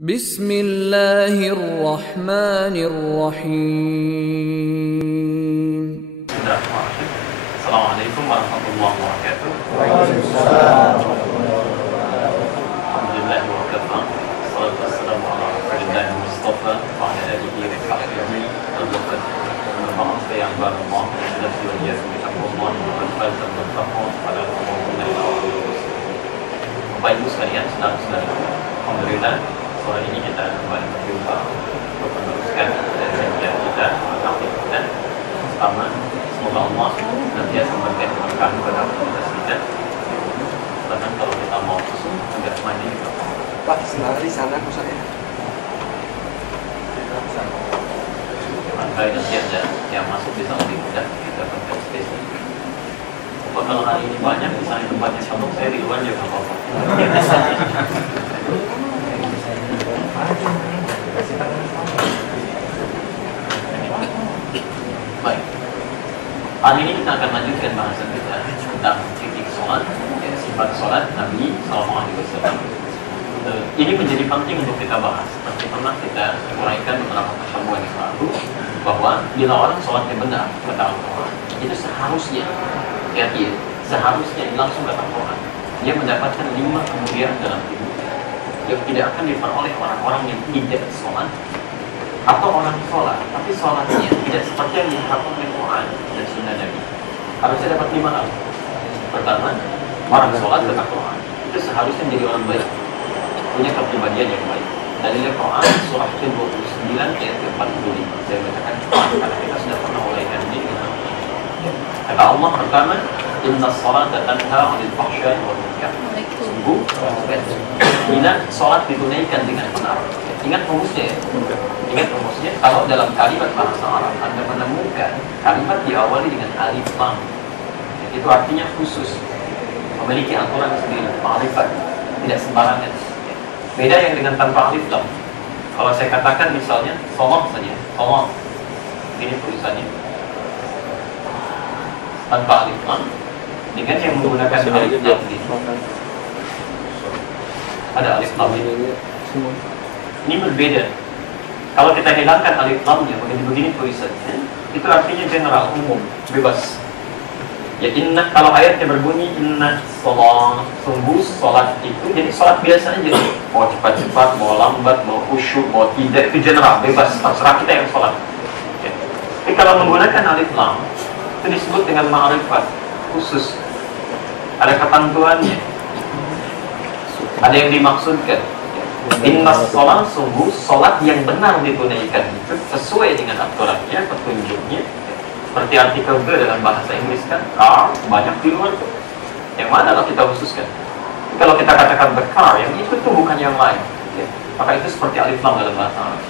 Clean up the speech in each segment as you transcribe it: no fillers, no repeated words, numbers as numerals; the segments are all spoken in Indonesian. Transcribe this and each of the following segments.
Bismillahirrahmanirrahim. Assalamualaikum warahmatullahi wabarakatuh. Alhamdulillah wa kafa. Salatu wassalamu ala rasulillah Mustafa wa ala alihi wa sahbihi al-wafat. Maaf yang Allah dan seluruhnya Allah berfazal dan taqwa pada Allah. Bapak Ibu sekalian, saudara-saudara, alhamdulillah sore ini kita kembali berjumpa untuk meneruskan kajian kita dan pertama, semoga Allah senantiasa memberikan keberkahan kepada komunitas kita. Bahkan kalau kita mau susun agak mandi Pak, sebenarnya di sana pusat ya. Rangkai nanti ada yang masuk bisa lebih mudah kita pakai space. Apa kalau hari ini banyak misalnya tempatnya satu, saya di luar juga apa-apa. Baik. Hari ini kita akan lanjutkan bahasan kita tentang fikih sholat, sifat sholat Nabi SAW. Ini menjadi penting untuk kita bahas. Seperti pernah kita uraikan beberapa pertemuan yang lalu, bahwa bila orang sholatnya benar kata Al-Quran, itu seharusnya langsung kata Al-Quran, dia mendapatkan 5 kemuliaan dalam hidupnya yang tidak akan diperoleh orang-orang yang tidak sholat atau orang sholat tapi sholatnya tidak seperti yang diharapkan oleh Quran dan Sunnah Nabi. Harusnya dapat 5 hal. Pertama, orang sholat kata Quran itu seharusnya menjadi orang baik, punya kepribadian yang baik. Dalilnya Quran surah ke-29 ayat ke-45. Saya bacakan karena kita sudah pernah uraikan ini. Kata Allah pertama, inna sholata tanha 'anil fahsya'i wal munkar. Sungguh, bila sholat ditunaikan dengan benar. Ingat rumusnya ya. Ingat rumusnya, kalau dalam kalimat bahasa Arab Anda menemukan kalimat diawali dengan alif lam, itu artinya khusus, memiliki aturan sendiri, ma'rifat, tidak sembarangan. Beda yang dengan tanpa alif lam. Kalau saya katakan misalnya sholat saja, sholat, ini tulisannya tanpa alif lam, dengan yang menggunakan alif lam ada alif lam ini berbeda. Kalau kita hilangkan alif lamnya begini tulisannya, itu artinya general, umum, bebas. Ya inna, kalau ayatnya berbunyi inna sholat, sungguh sholat itu, jadi sholat biasa aja, mau cepat-cepat, mau lambat, mau khusyuk, mau tidak, itu general, bebas, terserah kita yang sholat. Ya. Tapi kalau menggunakan alif lam, itu disebut dengan ma'rifat khusus, ada ketentuannya, ada yang dimaksudkan. Inna sholat, sungguh sholat yang benar ditunaikan itu sesuai dengan aturannya, petunjuknya. Seperti artikel B dalam bahasa Inggris kan, car, banyak di luar tuh. Yang mana kalau kita khususkan? Kalau kita katakan the car, yang itu tuh bukan yang lain. Ya. Maka itu seperti alif lam dalam bahasa Arab.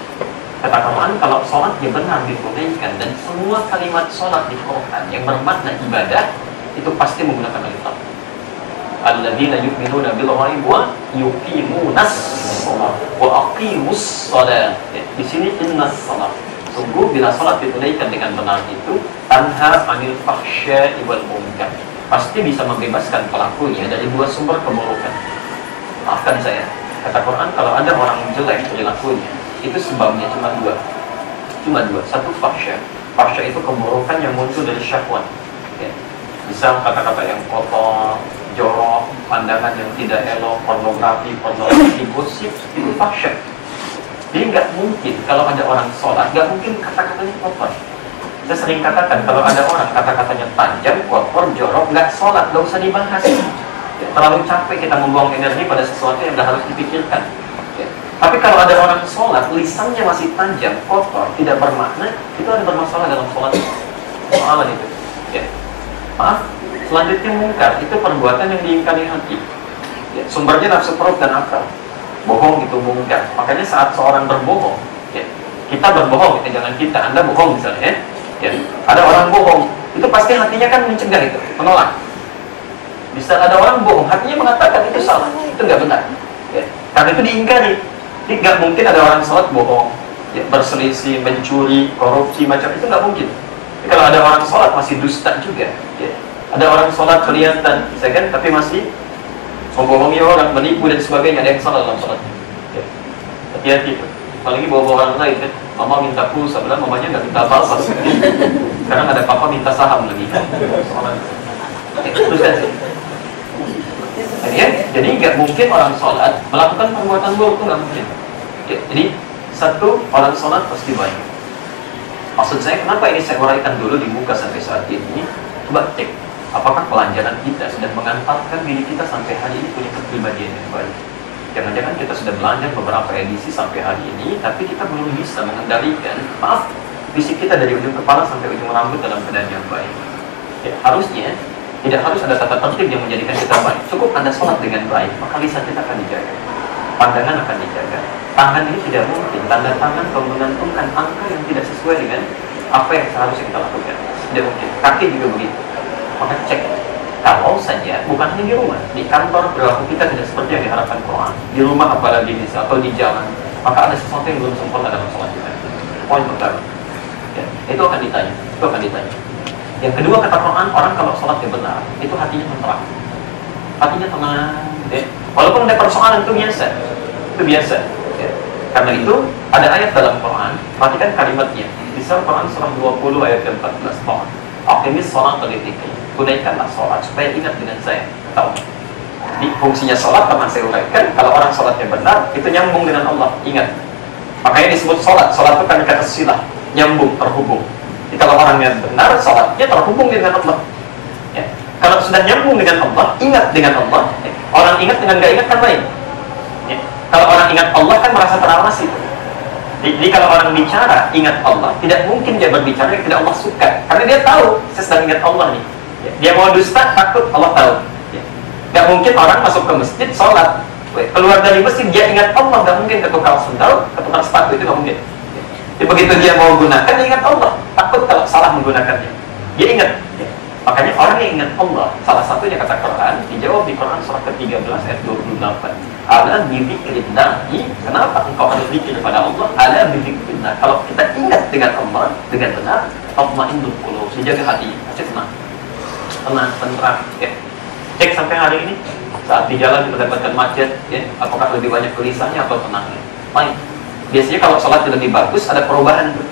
Katakan kalau sholat yang benar ditunaikan dan semua kalimat sholat di Quran yang bermakna ibadah itu pasti menggunakan alif lam. Alladzina yu'minuna bil ghaib wa yuqimunas shalah wa aqimus shalah. Di sini innas shalah. Sungguh bila salat ditunaikan dengan benar itu tanha 'anil fahsya'i wal munkar. Pasti bisa membebaskan pelakunya dari 2 sumber keburukan. Maafkan saya. Kata Quran kalau ada orang jelek perilakunya, itu sebabnya cuma 2. Cuma 2. Satu fahsya. Fahsya itu keburukan yang muncul dari syahwat. Ya. Misal kata-kata yang kotor, jorok, pandangan yang tidak elok, pornografi, gosip, itu fahsyat. Jadi nggak mungkin kalau ada orang sholat, nggak mungkin kata-katanya kotor. Saya sering katakan kalau ada orang kata-katanya tajam, kotor, jorok, nggak sholat, nggak usah dibahas. Ya, terlalu capek kita membuang energi pada sesuatu yang nggak harus dipikirkan. Ya. Tapi kalau ada orang sholat, lisannya masih tajam, kotor, tidak bermakna, itu ada bermasalah dalam sholat. Soalan itu. Ya. Maaf. Selanjutnya mungkar, itu perbuatan yang diingkari hati. Ya, sumbernya nafsu perut dan akal. Bohong itu mungkar. Makanya saat seorang berbohong, ya, kita berbohong, jangan kita, Anda bohong misalnya, ya, ada orang bohong, itu pasti hatinya kan mencegah itu, menolak. Bisa ada orang bohong, hatinya mengatakan itu salah, itu nggak benar. Ya, karena itu diingkari. Jadi nggak mungkin ada orang sholat bohong, ya, berselisih, mencuri, korupsi, macam itu nggak mungkin. Jadi, kalau ada orang sholat masih dusta juga, ya. Ada orang sholat kelihatan, tapi masih membohongi orang, menipu dan sebagainya. Ada yang salah dalam sholatnya. Ya. hati-hati tuh. Apalagi bawa-bawa orang lain kan, mama minta pulsa, padahal mamanya nggak minta apa-apa. Sekarang ada papa minta saham lagi. Terus kan sih. Jadi nggak mungkin orang sholat melakukan perbuatan buruk, itu nggak mungkin. Ya, jadi satu, orang sholat pasti baik. Maksud saya, kenapa ini saya uraikan dulu di muka sampai saat ini? Coba cek, apakah pelanjaran kita sudah mengantarkan diri kita sampai hari ini punya kepribadian yang baik. Jangan-jangan kita sudah belajar beberapa edisi sampai hari ini, tapi kita belum bisa mengendalikan, maaf, fisik kita dari ujung kepala sampai ujung rambut dalam keadaan yang baik. Ya, harusnya tidak harus ada tata tertib yang menjadikan kita baik. Cukup Anda sholat dengan baik, maka lisan kita akan dijaga, pandangan akan dijaga. Tangan ini tidak mungkin, tanda tangan kalau menggantungkan angka yang tidak sesuai dengan apa yang seharusnya kita lakukan. Tidak mungkin. Kaki juga begitu. Maka cek. Kalau saja, bukan hanya di rumah, di kantor perilaku kita tidak seperti yang diharapkan Quran. Di rumah apalagi bisa, atau di jalan, maka ada sesuatu yang belum sempurna dalam sholat kita. Poin pertama. Ya, itu akan ditanya. Itu akan ditanya. Yang kedua, kata Quran, orang kalau sholatnya benar, itu hatinya tenang. Hatinya tenang. Ya. Walaupun ada persoalan, itu biasa. Itu biasa. Ya. Karena itu, ada ayat dalam Quran, perhatikan kalimatnya. Di surah Quran surah 20 ayat ke-14. Aqimis sholat lidikri. Tunaikanlah sholat supaya ingat dengan saya. Tahu? Di fungsinya sholat, teman saya uraikan, kalau orang sholatnya benar, itu nyambung dengan Allah. Ingat. Makanya disebut sholat. Sholat itu kan kata silah, nyambung, terhubung. Jadi kalau orangnya benar, sholatnya terhubung dengan Allah. Ya. Kalau sudah nyambung dengan Allah, ingat dengan Allah. Ya. Orang ingat dengan gak ingat kan lain. Ya. Kalau orang ingat Allah kan merasa terawasi. Jadi kalau orang bicara ingat Allah, tidak mungkin dia berbicara yang tidak Allah suka. Karena dia tahu, saya sedang ingat Allah nih. Ya. Dia mau dusta, takut Allah tahu. Ya. Gak mungkin orang masuk ke masjid, sholat, keluar dari masjid, dia ingat Allah. Gak mungkin ketukar sendal, ketukar sepatu, itu gak mungkin. Ya. Jadi begitu dia mau gunakan, dia ingat Allah. Takut kalau salah menggunakannya. Dia ingat. Ya. Makanya orang yang ingat Allah, salah satunya kata Quran, dijawab di Quran surah ke-13 ayat 28. Ala bidzikrillahi, kenapa engkau harus zikir kepada Allah? Ala bidzikrillah. Kalau kita ingat dengan Allah, dengan benar, tatma'innul qulub, dijaga hati, pasti tenang. Tenang, tenang. Ya. Cek sampai hari ini, saat di jalan mendapatkan macet, ya, apakah lebih banyak gelisahnya atau tenangnya? Baik. Biasanya kalau sholat lebih bagus, ada perubahan tuh.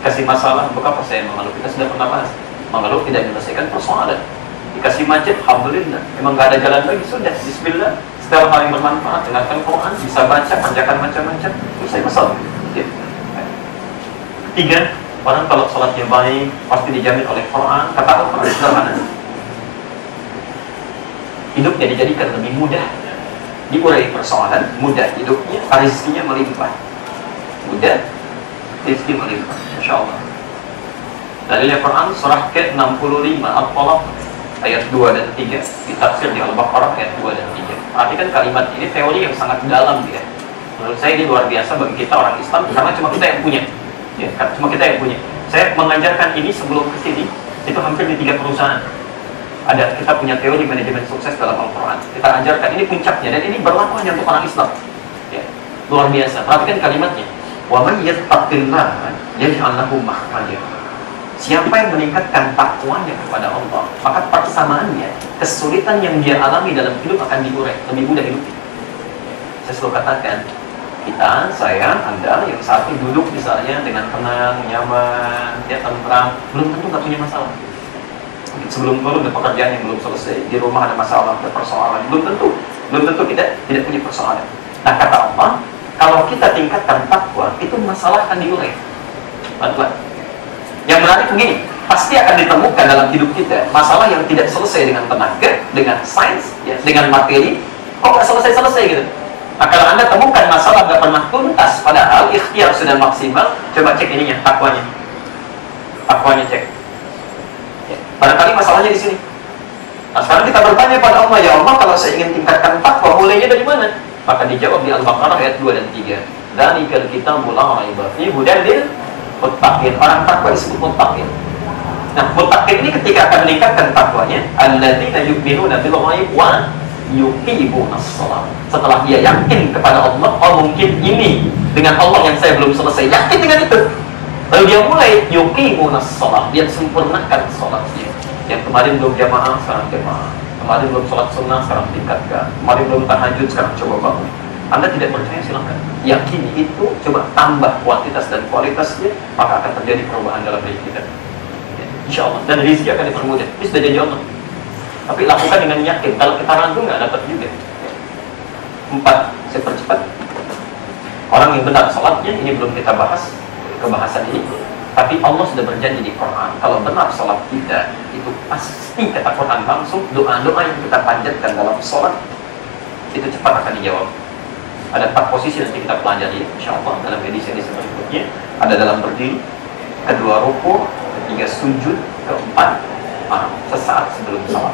Kasih masalah, bukan saya mengeluh. Kita sudah pernah bahas. Mengeluh tidak menyelesaikan persoalan. Dikasih macet, alhamdulillah. Memang nggak ada jalan lagi, sudah. Bismillah. Setiap hari bermanfaat, dengarkan Quran, bisa baca, kerjakan macam-macam. Selesai masalah. Ya. Tiga, orang kalau sholatnya baik, pasti dijamin oleh Quran. Kata Al-Quran sederhana. Hidupnya dijadikan lebih mudah. Diurai persoalan, mudah hidupnya, rezekinya melimpah. Mudah, rezeki melimpah. Insya Allah. Dalilnya Quran surah ke-65 Al-Talaq ayat 2 dan 3, ditafsir di Al-Baqarah ayat 2 dan 3. Perhatikan kalimat ini, teori yang sangat dalam dia. Menurut saya ini luar biasa bagi kita orang Islam, karena cuma kita yang punya. Ya, cuma kita yang punya. Saya mengajarkan ini sebelum ke sini, itu hampir di 3 perusahaan. Ada, kita punya teori manajemen sukses dalam Al-Quran. Kita ajarkan, ini puncaknya, dan ini berlaku hanya untuk orang Islam. Ya, luar biasa. Perhatikan kalimatnya. Wa man yattaqillaha yaj'al lahu makhraja. Siapa yang meningkatkan takwanya kepada Allah, maka persamaannya, kesulitan yang dia alami dalam hidup akan diurai, lebih mudah hidupnya. Saya selalu katakan, kita, saya, Anda yang saat ini duduk misalnya dengan tenang, nyaman, ya tenang, belum tentu nggak punya masalah. Sebelum turun ada pekerjaan yang belum selesai, di rumah ada masalah, ada persoalan, belum tentu kita tidak punya persoalan. Nah, kata Allah, kalau kita tingkatkan takwa, itu masalah akan diurai. Pelan-pelan. Yang menarik begini, pasti akan ditemukan dalam hidup kita masalah yang tidak selesai dengan tenaga, dengan sains, ya, dengan materi, kok nggak selesai-selesai gitu. Nah, kalau Anda temukan masalah nggak pernah tuntas, padahal ikhtiar sudah maksimal, coba cek ininya, takwanya. Takwanya cek. Ya, barangkali masalahnya di sini. Nah, sekarang kita bertanya pada Allah, ya Allah, kalau saya ingin tingkatkan takwa, mulainya dari mana? Maka dijawab di Al-Baqarah ayat 2 dan 3. Dzalikal kitabul la raiba fihi hudan lil muttaqin. Orang takwa disebut muttaqin. Nah, muttaqin ini ketika akan meningkatkan takwanya, alladzina yu'minuna bil ghaib wa yuqimunas shalah. Setelah dia yakin kepada Allah, oh mungkin ini dengan Allah yang saya belum selesai, yakin dengan itu. Lalu dia mulai yuqimunas shalah, dia sempurnakan salatnya. Yang kemarin belum jamaah, sekarang jamaah. Kemarin belum sholat sunnah, sekarang tingkatkan. Kemarin belum tahajud, sekarang coba bangun. Anda tidak percaya silahkan. Yakini itu, coba tambah kuantitas dan kualitasnya, maka akan terjadi perubahan dalam diri kita. Ya, insya Allah. Dan rezeki akan dipermudah. Ini sudah janji Allah. Tapi lakukan dengan yakin. Kalau kita ragu nggak dapat juga. 4, saya percepat. Orang yang benar salatnya, ini belum kita bahas kebahasan ini. Tapi Allah sudah berjanji di Quran, kalau benar salat kita, itu pasti kata Quran langsung doa-doa yang kita panjatkan dalam salat itu cepat akan dijawab. Ada 4 posisi nanti kita pelajari, insya Allah dalam edisi-edisi berikutnya. Ada dalam berdiri, kedua ruku, ketiga sujud, keempat sesaat sebelum salat.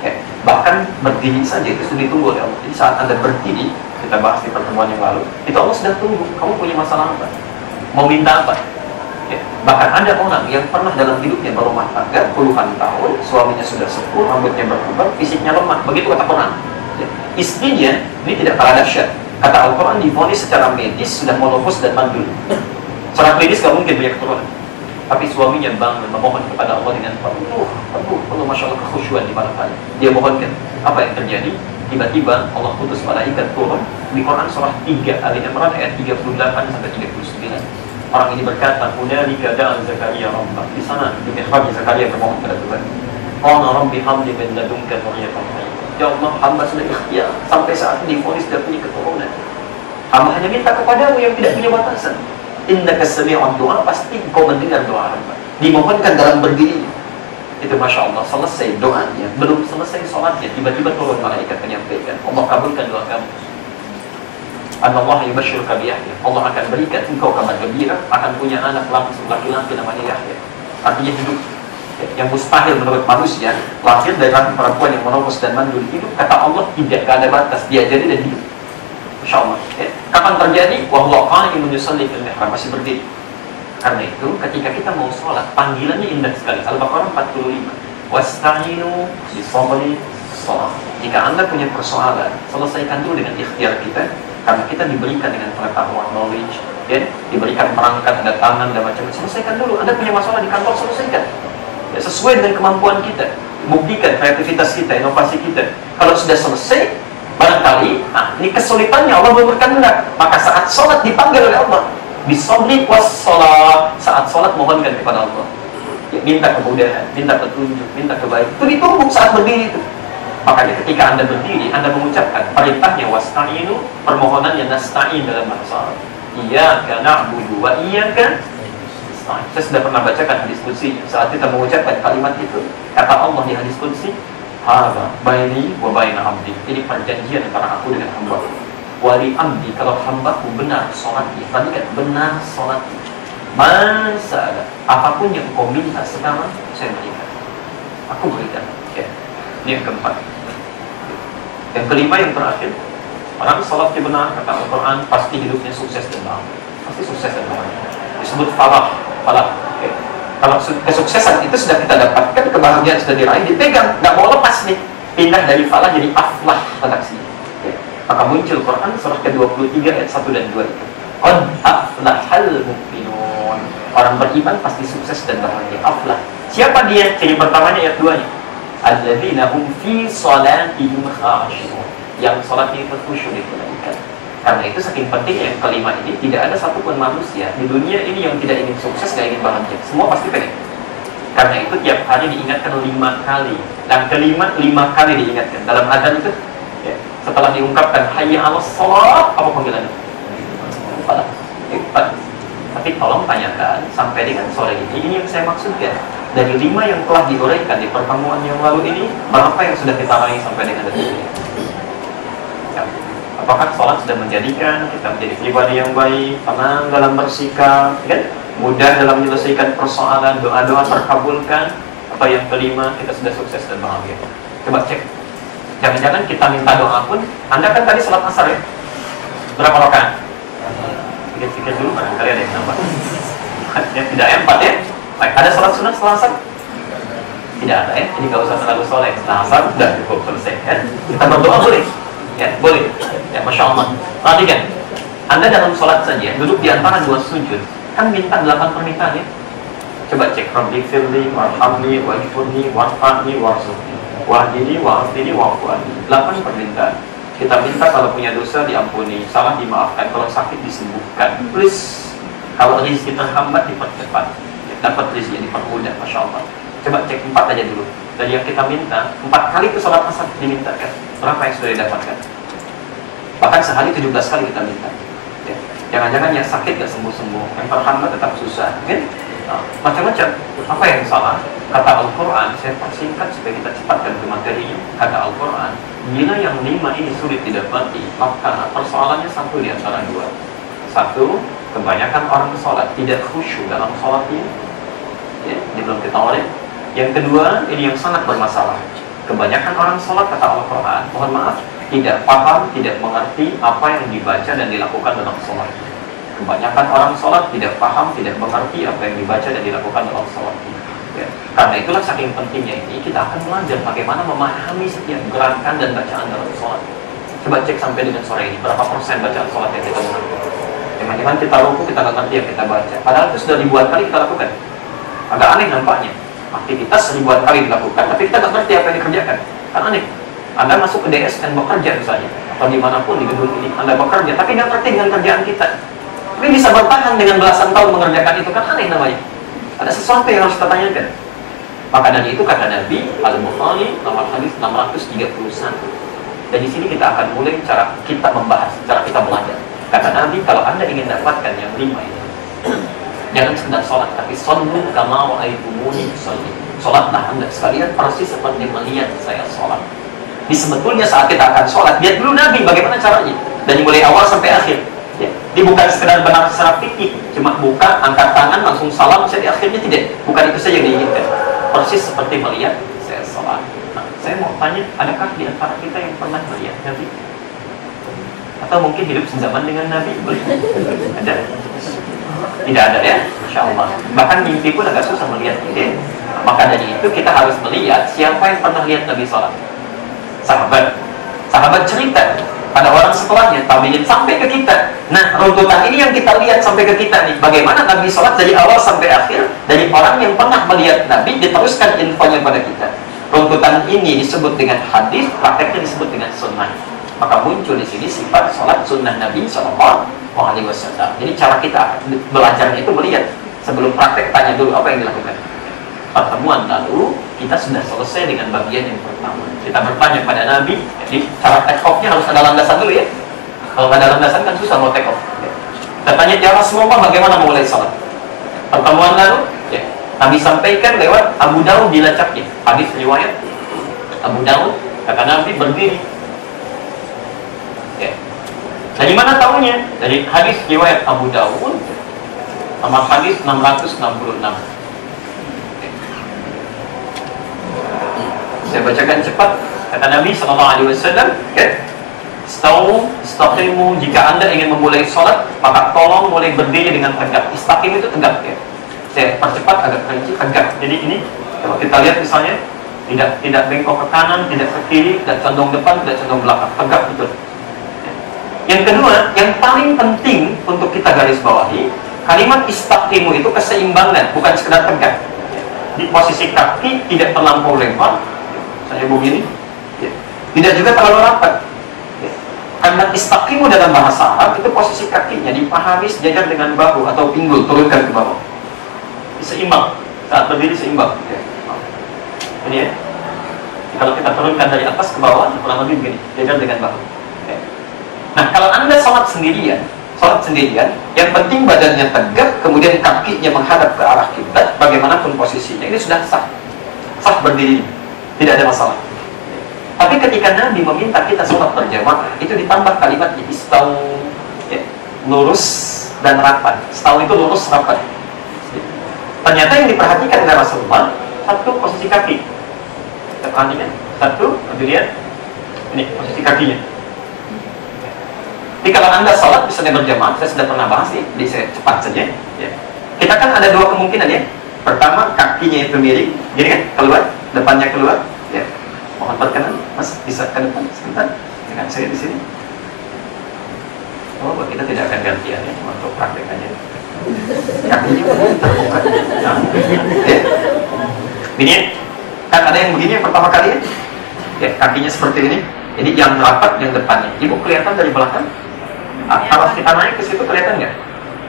Ya, bahkan berdiri saja itu sudah ditunggu oleh Allah. Jadi saat Anda berdiri, kita bahas di pertemuan yang lalu, itu Allah sudah tunggu. Kamu punya masalah apa? Mau minta apa? Ya, bahkan ada orang yang pernah dalam hidupnya berumah tangga puluhan tahun, suaminya sudah sepuh, rambutnya berubah, fisiknya lemah. Begitu kata Quran. Ya, istrinya ini tidak kalah dahsyat. Kata Al-Quran divonis secara medis sudah monopos dan mandul. Secara klinis gak mungkin punya keturunan. Tapi suaminya bangun memohon kepada Allah dengan penuh masya Allah kekhusyuan di malam hari. Dia mohonkan. Apa yang terjadi? Tiba-tiba Allah putus malaikat turun di Quran surah 3 Ali Imran ayat 38 sampai 39. Orang ini berkata, "Hunalika da'a Zakaria rabbah." Di sana di mihrab Zakaria bermohon kepada Tuhan. "Qala rabbi hamli min ladunka dzurriyyatan thayyibah." Ya Allah, hamba sudah ikhtiar sampai saat ini divonis tidak punya keturunan. Hamba hanya minta kepadamu yang tidak punya batasan. Innaka sami'ud du'a, pasti engkau mendengar doa hamba. Dimohonkan dalam berdiri. Itu masya Allah, selesai doanya, belum selesai sholatnya, tiba-tiba turun malaikat menyampaikan, Allah kabulkan doa kamu. Allah yubashshiruka bi Yahya. Allah akan berikan engkau kabar gembira, akan punya anak langsung laki-laki namanya Yahya. Artinya hidup. Yang mustahil menurut manusia, lahir dari rahim perempuan yang monopos dan mandul hidup, kata Allah tidak ada batas, dia jadi dan hidup. Masya Allah. Kapan terjadi? Wallahu qa'imun yusalli fil mihrab, masih berdiri. Karena itu ketika kita mau sholat, panggilannya indah sekali. Al-Baqarah 45. Wasta'inu bis-sabri shalah. Jika Anda punya persoalan, selesaikan dulu dengan ikhtiar kita, karena kita diberikan dengan pengetahuan, knowledge, ya, diberikan perangkat, ada tangan dan macam-macam. Selesaikan dulu. Anda punya masalah di kantor, selesaikan. Ya, sesuai dengan kemampuan kita. Buktikan kreativitas kita, inovasi kita. Kalau sudah selesai, barangkali, ini kesulitannya Allah memberikan berat. Maka saat sholat dipanggil oleh Allah. Bisabri was-shalah, saat sholat mohonkan kepada Allah. Ya, minta kemudahan, minta petunjuk, minta kebaikan. Itu ditunggu saat berdiri itu. Makanya ketika Anda berdiri, Anda mengucapkan perintahnya wasta'inu, permohonannya nasta'in dalam bahasa Arab. Iyyaka na'budu wa iyyaka nasta'in. Saya sudah pernah bacakan hadis qudsi. Saat kita mengucapkan kalimat itu, kata Allah di hadis qudsi, hadza baini wa baina 'abdi. Ini perjanjian antara aku dengan hamba. Wali amdi, kalau hambaku benar sholatnya, tadi kan benar sholatnya, masa ada apapun yang kau minta sekarang, saya berikan, aku berikan. Ya. Ini yang keempat. Yang kelima, yang terakhir, orang sholatnya benar, kata Al-Quran, pasti hidupnya sukses dan bahagia. Pasti sukses dan bahagia. Disebut falah. Ya. Kalau kesuksesan itu sudah kita dapatkan, kebahagiaan sudah diraih, dipegang, nggak mau lepas nih, pindah dari falah jadi aflah redaksinya. Maka muncul Quran surah ke-23 ayat 1 dan 2 itu. Qad aflahal mu'minun. Orang beriman pasti sukses dan bahagia. Aflah. Siapa dia? Ciri pertamanya ayat 2-nya. Alladzina hum fi shalatihim khashi'un. Yang salatnya itu khusyuk ditunaikan. Karena itu saking pentingnya yang kelima ini, tidak ada satupun manusia di dunia ini yang tidak ingin sukses, tidak ingin bahagia. Semua pasti pengen. Karena itu tiap hari diingatkan 5 kali. Dan kelima 5 kali diingatkan. Dalam adzan itu, ya, setelah diungkapkan hayya 'alas shalah, apa panggilannya? Falah. Tapi tolong tanyakan sampai dengan sore ini yang saya maksudkan. Dari 5 yang telah diuraikan di pertemuan yang lalu ini, berapa yang sudah kita raih sampai dengan detik ini? Ya. Apakah sholat sudah menjadikan kita menjadi pribadi yang baik, tenang dalam bersikap, kan? Mudah dalam menyelesaikan persoalan, doa-doa terkabulkan? Atau yang kelima, kita sudah sukses dan bahagia? Coba cek. Jangan-jangan kita minta doa pun, Anda kan tadi sholat asar ya? Berapa rakaat? Pikir-pikir dulu, barangkali ada yang nambah. Ya, tidak ya, 4 ya? Baik, ada sholat sunat setelah asar? Tidak ada ya? Ini gak usah terlalu soleh. Setelah asar, sudah cukup selesai kan? Kita berdoa boleh? Ya, boleh. Ya, Masya Allah. Perhatikan, Anda dalam sholat saja, duduk di antara 2 sujud, kan minta 8 permintaan ya? Coba cek, Rabbi firli, warhamni, wajfurni, warfa'ni, warzuqni, wahdini, wa'afini, wa'afu'ani. 8 permintaan. Kita minta kalau punya dosa diampuni, salah dimaafkan, kalau sakit disembuhkan. Please, kalau rezeki terhambat dipercepat, dapat rezeki dipermudah, masya Allah. Coba cek 4 aja dulu. Dari yang kita minta, 4 kali itu sholat asar dimintakan. Berapa yang sudah didapatkan? Bahkan sehari 17 kali kita minta. Ya. Jangan-jangan yang sakit gak sembuh-sembuh, yang terhambat tetap susah, kan? Nah, macam-macam. Apa yang salah? Kata Al-Quran, saya persingkat supaya kita cepatkan ke materinya. Kata Al-Quran, bila yang 5 ini sulit didapati, maka persoalannya satu di antara 2. Satu, kebanyakan orang sholat tidak khusyuk dalam sholatnya. Ya, ini belum kita oleh. Yang kedua, ini yang sangat bermasalah. Kebanyakan orang sholat, kata Al-Quran, mohon maaf, tidak paham, tidak mengerti apa yang dibaca dan dilakukan dalam sholat. Kebanyakan orang sholat tidak paham, tidak mengerti apa yang dibaca dan dilakukan dalam sholat. Ya. Karena itulah saking pentingnya ini, kita akan belajar bagaimana memahami setiap gerakan dan bacaan dalam sholat. Coba cek sampai dengan sore ini, berapa persen bacaan sholat yang kita mengerti. Jangan-jangan kita lupa, kita nggak ngerti yang kita baca. Padahal itu sudah ribuan kali kita lakukan. Agak aneh nampaknya. Aktivitas ribuan kali dilakukan, tapi kita nggak ngerti apa yang dikerjakan. Kan aneh. Anda masuk ke DSN bekerja misalnya, atau dimanapun di gedung ini, Anda bekerja, tapi nggak ngerti dengan kerjaan kita. Tapi bisa bertahan dengan belasan tahun mengerjakan itu, kan aneh namanya. Ada sesuatu yang harus kita tanyakan. Maka dari itu kata Nabi Al-Bukhari nomor hadis 631. Dan di sini kita akan mulai cara kita membahas, cara kita belajar. Kata Nabi, kalau Anda ingin dapatkan yang 5 ini, jangan sekedar sholat, tapi shollu kama ra'aitumuni usolli. Sholatlah Anda sekalian persis seperti melihat saya sholat. Di sebetulnya saat kita akan sholat, lihat dulu Nabi bagaimana caranya, dari mulai awal sampai akhir. Ya. Ini bukan sekedar benar secara fikih, cuma buka, angkat tangan, langsung salam, jadi akhirnya tidak. Bukan itu saja yang diinginkan. Persis seperti melihat saya sholat. Nah, saya mau tanya, adakah di antara kita yang pernah melihat Nabi? Atau mungkin hidup sezaman dengan Nabi? Ada? Tidak ada ya? Masya Allah. Bahkan mimpi pun agak susah melihat. Ya. Maka dari itu kita harus melihat siapa yang pernah lihat Nabi sholat. Sahabat cerita pada orang setelahnya, tabiin sampai ke kita. Nah, runtutan ini yang kita lihat sampai ke kita nih. Bagaimana Nabi sholat dari awal sampai akhir, dari orang yang pernah melihat Nabi, diteruskan infonya pada kita. Runtutan ini disebut dengan hadis, prakteknya disebut dengan sunnah. Maka muncul di sini sifat sholat sunnah Nabi SAW. Jadi cara kita belajarnya itu melihat. Sebelum praktek, tanya dulu apa yang dilakukan. Pertemuan lalu kita sudah selesai dengan bagian yang pertama. Kita bertanya pada Nabi. Jadi cara take off-nya harus ada landasan dulu ya. Kalau nggak ada landasan kan susah mau take off. Kita tanya ya Rasulullah, bagaimana mulai salat? Pertemuan lalu ya, Nabi sampaikan lewat Abu Daud dilacaknya. Hadis riwayat Abu Daud, kata Nabi berdiri. Ya. Dari mana tahunya? Dari hadis riwayat Abu Daud nomor hadis 666. Saya bacakan cepat. Kata Nabi SAW, istaqimu, jika Anda ingin memulai sholat, maka tolong mulai berdiri dengan tegak. Istaqim itu tegak ya. Saya percepat agak rinci, tegak. Jadi ini kalau kita lihat misalnya tidak bengkok ke kanan, tidak ke kiri, tidak condong depan, tidak condong belakang, tegak betul. Yang kedua, yang paling penting untuk kita garis bawahi, kalimat istaqimu itu keseimbangan, bukan sekedar tegak. Di posisi kaki tidak terlampau lebar, saya begini, ya. Tidak juga terlalu rapat. Ya. Karena istaqimu dalam bahasa Arab itu posisi kakinya dipahami sejajar dengan bahu atau pinggul, turunkan ke bawah. Seimbang, saat berdiri seimbang. Ya. Ini ya. Kalau kita turunkan dari atas ke bawah, kurang lebih begini, sejajar dengan bahu. Ya. Nah, kalau Anda sholat sendirian, yang penting badannya tegak, kemudian kakinya menghadap ke arah kiblat, bagaimanapun posisinya, ini sudah sah berdiri. Tidak ada masalah. Tapi ketika Nabi meminta kita sholat berjamaah, itu ditambah kalimat istau, ya, lurus dan rapat. Istau itu lurus rapat. Ternyata yang diperhatikan oleh Rasulullah, satu posisi kaki. Kita perhatikan. Satu, lihat. Ini posisi kakinya. Jadi kalau Anda sholat misalnya berjamaah, saya sudah pernah bahas nih, jadi saya cepat saja. Ya. Kita kan ada dua kemungkinan ya. Pertama, kakinya itu miring, jadi kan keluar, depannya keluar. Ya, mohon berkenan, Mas bisa ke depan sebentar dengan saya di sini. Oh, kita tidak akan gantian ya, cuma untuk praktekannya. Kakinya terbuka. Nah, ya. Ini kan ada yang begini yang pertama kali ya. Ya, kakinya seperti ini. Jadi yang rapat yang depannya. Ibu kelihatan dari belakang? Kalau kita naik ke situ kelihatan nggak?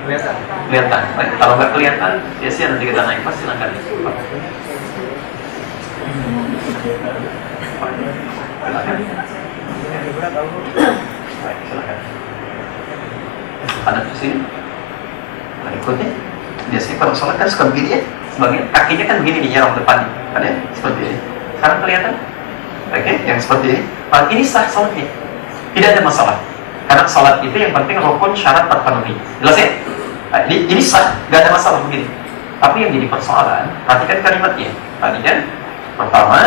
Kelihatan. Kelihatan. Baik, kalau nggak kelihatan, ya sih nanti kita naik pas silakan. Silakan. Baik, silakan. Ada di sini. Berikutnya, biasanya kalau sholat kan suka begini ya. Sebagian kakinya kan begini nih, nyerong depannya. Kan ya? Seperti ini. Sekarang kelihatan? Oke, yang seperti ini. Kalau ini sah sholatnya. Tidak ada masalah. Karena sholat itu yang penting rukun syarat terpenuhi. Jelas ya? Nah, ini sah, nggak ada masalah begini. Tapi yang jadi persoalan, perhatikan kalimatnya. Tadi kan, pertama,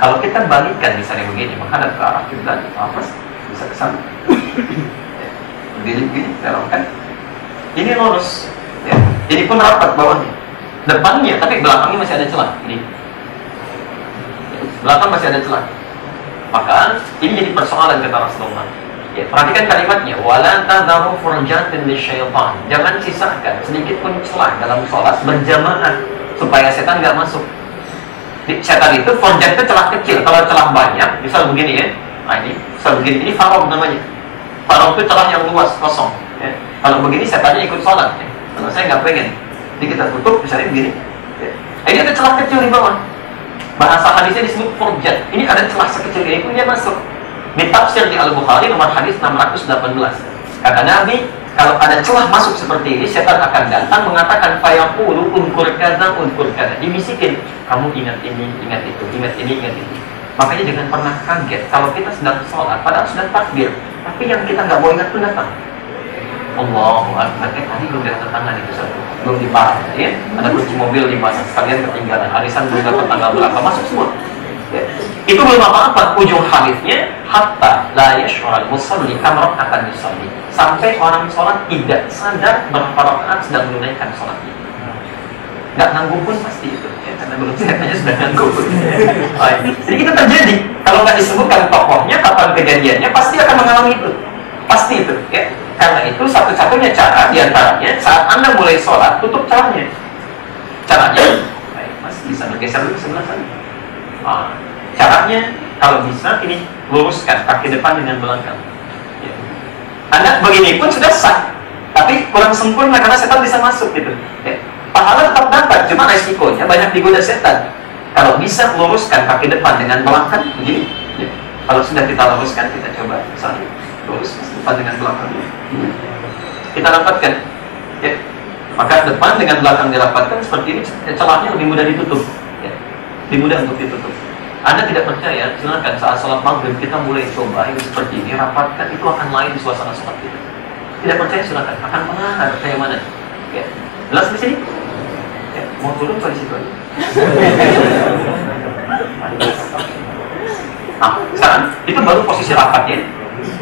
kalau kita balikkan misalnya begini, menghadap ke arah kiblat, apa? Bisa ke sana. Begini, kan? Ini lurus. Ya. Ini pun rapat bawahnya. Depannya, tapi belakangnya masih ada celah. Ini. Belakang masih ada celah. Maka ini jadi persoalan kata Rasulullah. Ya, perhatikan kalimatnya, wala tadharu furjatin lisyaitan. Jangan sisakan sedikit pun celah dalam sholat berjamaah supaya setan nggak masuk. Setan itu furjat itu celah kecil. Kalau celah banyak, misal begini ya. Nah misal begini, ini farog namanya. Farog itu celah yang luas, kosong. Ya. Kalau begini setannya ikut sholat. Ya. Kalau saya nggak pengen, jadi kita tutup misalnya begini. Ya. Ini ada celah kecil di bawah. Bahasa hadisnya disebut furjat. Ini ada celah sekecil ini pun dia masuk. Di tafsir di Al-Bukhari nomor hadis 618. Kata Nabi, kalau ada celah masuk seperti ini, setan akan datang mengatakan fayaqulu unkur kadza unkur kadza. Dibisikin, kamu ingat ini, ingat itu, ingat ini, ingat itu. Makanya jangan pernah kaget kalau kita sedang sholat, padahal sudah takbir, tapi yang kita nggak mau ingat pun datang. Allahu Akbar, tadi belum ditangan itu satu, belum diparah, ya. Ada kunci mobil di mana, sekalian ketinggalan, arisan belum dapat tanggal berapa, masuk semua. Ya. Itu belum apa-apa, ujung hadisnya hatta la yash'urul musalli kam raka'atan yusalli. Sampai orang sholat tidak sadar berapa rakaat sedang menunaikan sholatnya. Nggak nanggung pun pasti itu, ya, karena belum sehatnya sudah nanggung. Jadi itu terjadi. Kalau nggak disebutkan tokohnya, kapan kejadiannya, pasti akan mengalami itu. Pasti itu, ya. Karena itu satu-satunya cara diantaranya saat Anda mulai sholat, tutup celahnya. Caranya, Mas bisa bergeser dulu sebelah sana. Caranya kalau bisa ini luruskan kaki depan dengan belakang. Ya. Anda begini pun sudah sah, tapi kurang sempurna karena setan bisa masuk gitu. Ya. Pahala tetap dapat, cuma resikonya banyak digoda setan. Kalau bisa luruskan kaki depan dengan belakang begini. Ya. Kalau sudah kita luruskan, kita coba misalnya lurus depan dengan belakang. Ya. Kita dapatkan. Ya. Maka depan dengan belakang dirapatkan seperti ini, celahnya lebih mudah ditutup. Lebih mudah untuk ditutup. Anda tidak percaya, silakan saat sholat maghrib kita mulai coba yang seperti ini, rapatkan, itu akan lain suasana sholat kita. Tidak percaya silakan, akan mengarah kayak mana. Ya. Jelas di sini? Ya. Mau turun atau di situ? Nah, sekarang itu baru posisi rapatnya.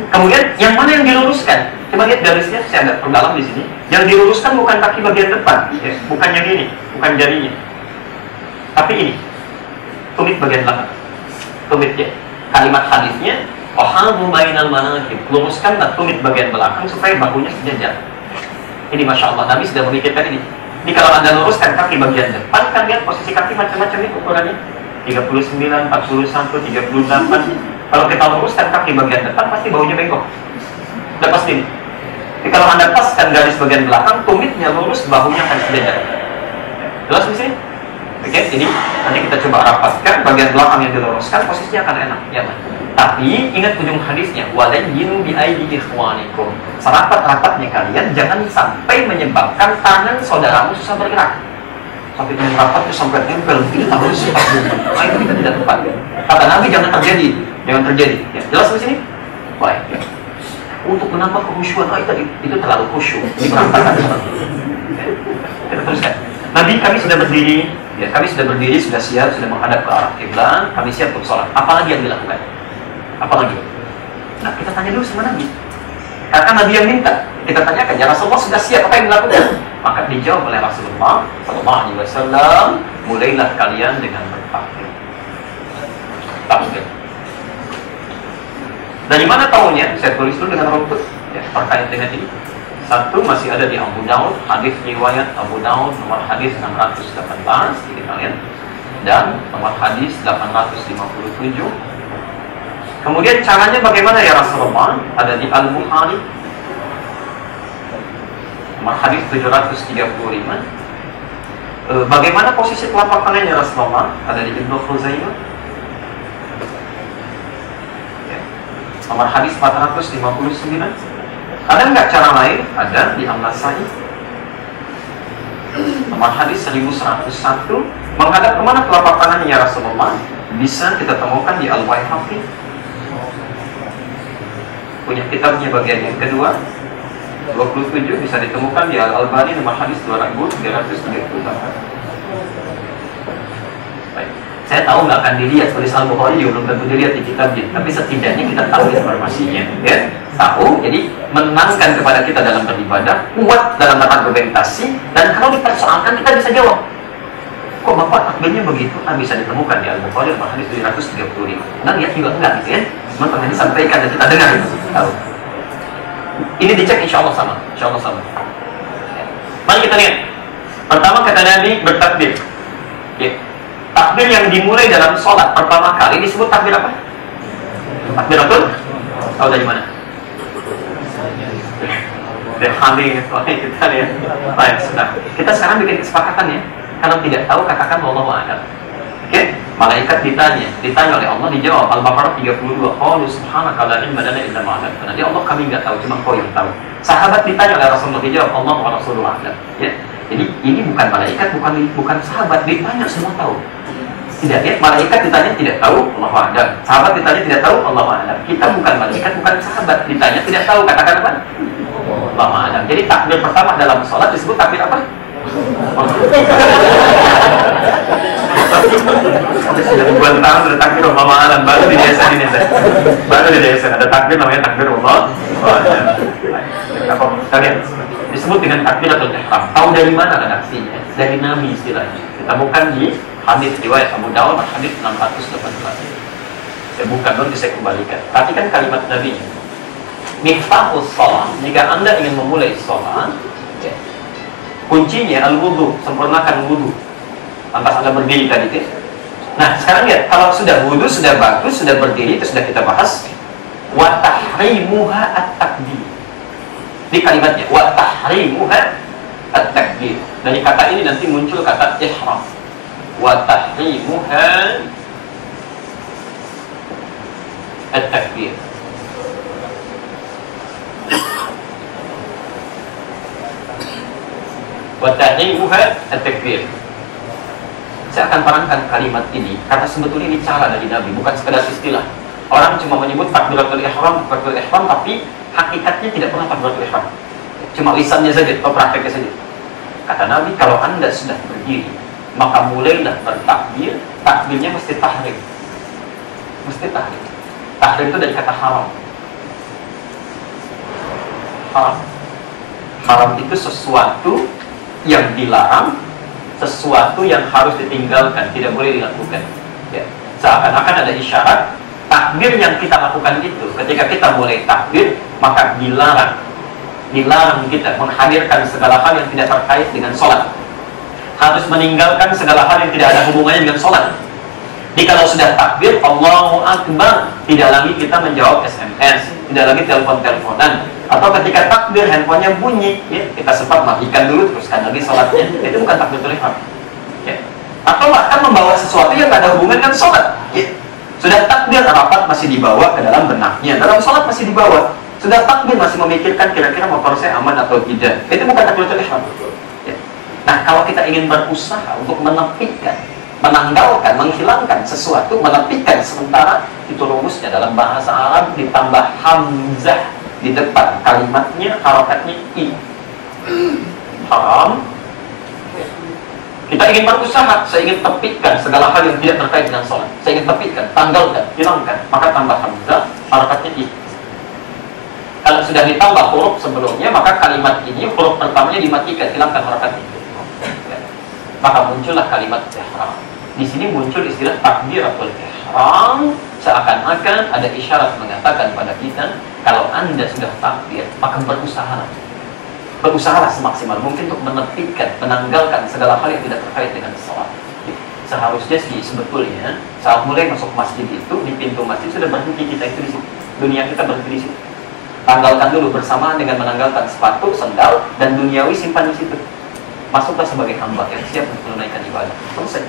Kemudian yang mana yang diluruskan? Coba lihat garisnya, saya agak perdalam di sini. Yang diluruskan bukan kaki bagian depan, ya. Bukan yang ini, bukan jarinya, tapi ini. Tumit bagian belakang. Tumit ya. Kalimat hadisnya, "Wahadu bainal manakib." Luruskanlah tumit bagian belakang supaya bahunya sejajar. Ini Masya Allah, Nabi sudah memikirkan ini. Jadi kalau Anda luruskan kaki bagian depan, kan lihat posisi kaki macam-macam ini ukurannya. 39, 41, 38. Kalau kita luruskan kaki bagian depan, pasti bahunya bengkok. Udah pasti ini. Jadi kalau Anda paskan garis bagian belakang, tumitnya lurus, bahunya akan sejajar. Jelas di sini? Oke, jadi nanti kita coba rapatkan bagian belakang yang diluruskan, posisinya akan enak, ya kan? Tapi ingat ujung hadisnya, walayyinu bi aidi ikhwanikum. Serapat-rapatnya kalian jangan sampai menyebabkan tangan saudaramu susah bergerak. Sampai dengan rapat sampai tempel, itu harus susah. Nah, itu kita tidak tepat. Kata Nabi jangan terjadi, jangan terjadi. Ya, jelas di sini? Baik. Ya. Untuk menambah kekhusyuan, itu terlalu khusyuk, diberantakan. Kita teruskan. Nabi kami sudah berdiri, ya, kami sudah berdiri, sudah siap, sudah menghadap ke arah kiblat, kami siap untuk sholat. Apalagi yang dilakukan? Apalagi? Nah, kita tanya dulu sama Nabi. Karena Nabi yang minta, kita tanyakan, ya Rasulullah sudah siap, apa yang dilakukan? Maka dijawab oleh Rasulullah SAW, mulailah kalian dengan bertakbir. Takbir. Dari mana tahunya? Saya tulis dulu dengan rumput, ya, terkait dengan ini. Satu masih ada di Abu Daud, hadis riwayat Abu Daud nomor hadis 618 di kalian, dan nomor hadis 857 Kemudian caranya bagaimana ya Rasulullah? Ada di Al-Bukhari, nomor hadis 735. Bagaimana posisi telapak tangannya Rasulullah? Ada di Ibnu Khuzaimah, nomor hadis 459. Ada nggak cara lain? Ada di An-Nasai, nomor hadis 1101. Menghadap kemana telapak tangannya ya Rasulullah? Bisa kita temukan di Al-Baihaqi, punya kitabnya bagian yang kedua 27, bisa ditemukan di Al-Albani nomor hadis 2338. Baik, saya tahu nggak akan dilihat tulisan Bukhari juga belum tentu dilihat di kitabnya, tapi setidaknya kita tahu informasinya, ya. Tahu, jadi menenangkan kepada kita dalam beribadah, kuat dalam argumentasi, dan kalau dipersoalkan kita bisa jawab. Kok Bapak takbirnya begitu? Bisa ditemukan di Al-Bukhari nomor hadis 735. Nah, lihat juga enggak gitu ya. Cuma pernah disampaikan dan kita dengar itu. Tahu. Ini dicek insya Allah sama. Insya Allah sama. Mari kita lihat. Pertama kata Nabi bertakbir. Ya. Takbir yang dimulai dalam sholat pertama kali disebut takbir apa? Takbiratul? Tahu dari mana? Dari hadis. Kita lihat. Baik, sudah. Kita sekarang bikin kesepakatan ya. Kalau tidak tahu katakan wallahu a'lam. Oke? Malaikat ditanya oleh Allah, dijawab Al-Baqarah 32. Qalu subhanaka la ilma lana illa ma 'allamtana. Ya Allah, kami enggak tahu, cuma Kau yang tahu. Sahabat ditanya oleh Rasulullah, dijawab Allah wa Rasulullah a'lam. Ya. Jadi ini bukan malaikat, bukan sahabat, ditanya semua tahu. Tidak ya, malaikat ditanya tidak tahu, Allahu a'lam. Sahabat ditanya tidak tahu, Allahu a'lam. Kita bukan malaikat, bukan sahabat, ditanya tidak tahu, katakan apa? Allahu a'lam. Jadi takbir pertama dalam sholat disebut takbir apa? Sudah ribuan tahun ada takbir Allah alam, baru di desa ini ada takbir namanya takbir Allah alam. Kalian disebut dengan takbiratul ihram. Tahu dari mana redaksinya? Dari Nabi istilahnya. Kita bukan di hadis riwayat Abu Dawud hadis 618. Saya bukan dulu, saya kembalikan. Perhatikan kalimat Nabi. Miftahus shalah. Jika Anda ingin memulai sholat, kuncinya al-wudu, sempurnakan wudu. Lantas Anda berdiri tadi kan? Nah, sekarang lihat, kalau sudah wudu, sudah bagus, sudah berdiri, itu sudah kita bahas. Wa tahrimuha at-takbir. Di kalimatnya wa tahrimuha at-takbir. Dari kata ini nanti muncul kata ihram. Wa tahrimuha at-takbir. Wa tahrimuha at-takbir. Saya akan terangkan kalimat ini karena sebetulnya ini cara dari Nabi, bukan sekedar istilah. Orang cuma menyebut takbiratul ihram, tapi hakikatnya tidak pernah takbiratul ihram. Cuma lisannya saja atau prakteknya saja. Kata Nabi, kalau Anda sudah berdiri, maka mulailah bertakbir. Takbirnya mesti tahrim. Mesti tahrim. Tahrim itu dari kata haram. Haram. Haram itu sesuatu yang dilarang, sesuatu yang harus ditinggalkan, tidak boleh dilakukan. Ya. Seakan-akan ada isyarat takbir yang kita lakukan itu, ketika kita mulai takbir, maka dilarang kita menghadirkan segala hal yang tidak terkait dengan sholat, harus meninggalkan segala hal yang tidak ada hubungannya dengan sholat. Jadi kalau sudah takbir Allahu Akbar, tidak lagi kita menjawab SMS, tidak lagi telepon-teleponan, atau ketika takbir handphonenya bunyi, ya, kita sempat matikan dulu, teruskan lagi sholatnya. Itu bukan takbiratul ihram. Ya. Atau bahkan membawa sesuatu yang tidak ada hubungan dengan sholat. Ya. Sudah takbir, rapat masih dibawa ke dalam benaknya, dalam sholat masih dibawa. Sudah takbir masih memikirkan kira-kira motor saya aman atau tidak. Itu bukan takbiratul ihram. Ya. Nah, kalau kita ingin berusaha untuk menepikan, menanggalkan, menghilangkan sesuatu, menepikan sementara, itu rumusnya dalam bahasa Arab ditambah hamzah di depan kalimatnya, harokatnya i. Haram. Kita ingin berusaha, saya ingin tepikan segala hal yang tidak terkait dengan sholat. Saya ingin tepikan, tanggalkan, hilangkan, maka tambah hamzah, harokatnya i. Kalau sudah ditambah huruf sebelumnya, maka kalimat ini huruf pertamanya dimatikan, hilangkan harokatnya. Maka muncullah kalimat ihram. Di sini muncul istilah takbiratul ihram, seakan-akan ada isyarat mengatakan pada kita, kalau Anda sudah takbir, maka berusahalah semaksimal mungkin untuk menepikan, menanggalkan segala hal yang tidak terkait dengan sholat. seharusnya sih sebetulnya saat mulai masuk masjid itu, di pintu masjid sudah berhenti kita itu di situ. Dunia kita berhenti di situ. Tanggalkan dulu bersamaan dengan menanggalkan sepatu, sendal, dan duniawi simpan di situ. Masuklah sebagai hamba yang siap untuk menunaikan ibadah. Selesai.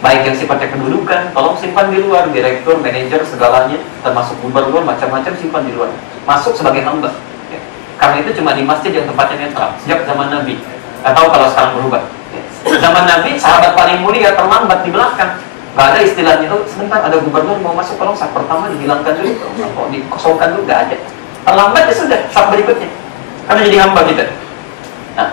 Baik yang sifatnya kedudukan, tolong simpan di luar. Direktur, manajer, segalanya, termasuk gubernur, macam-macam simpan di luar. Masuk sebagai hamba. Ya. Karena itu cuma di masjid yang tempatnya netral. Sejak zaman Nabi. Nggak tahu kalau sekarang berubah. Ya. Zaman Nabi, sahabat paling mulia terlambat di belakang. Nggak ada istilahnya, oh sebentar ada gubernur mau masuk, tolong saat pertama dihilangkan dulu, atau dikosongkan dulu, nggak ada. Terlambat ya sudah, saat berikutnya. Karena jadi hamba kita. Nah,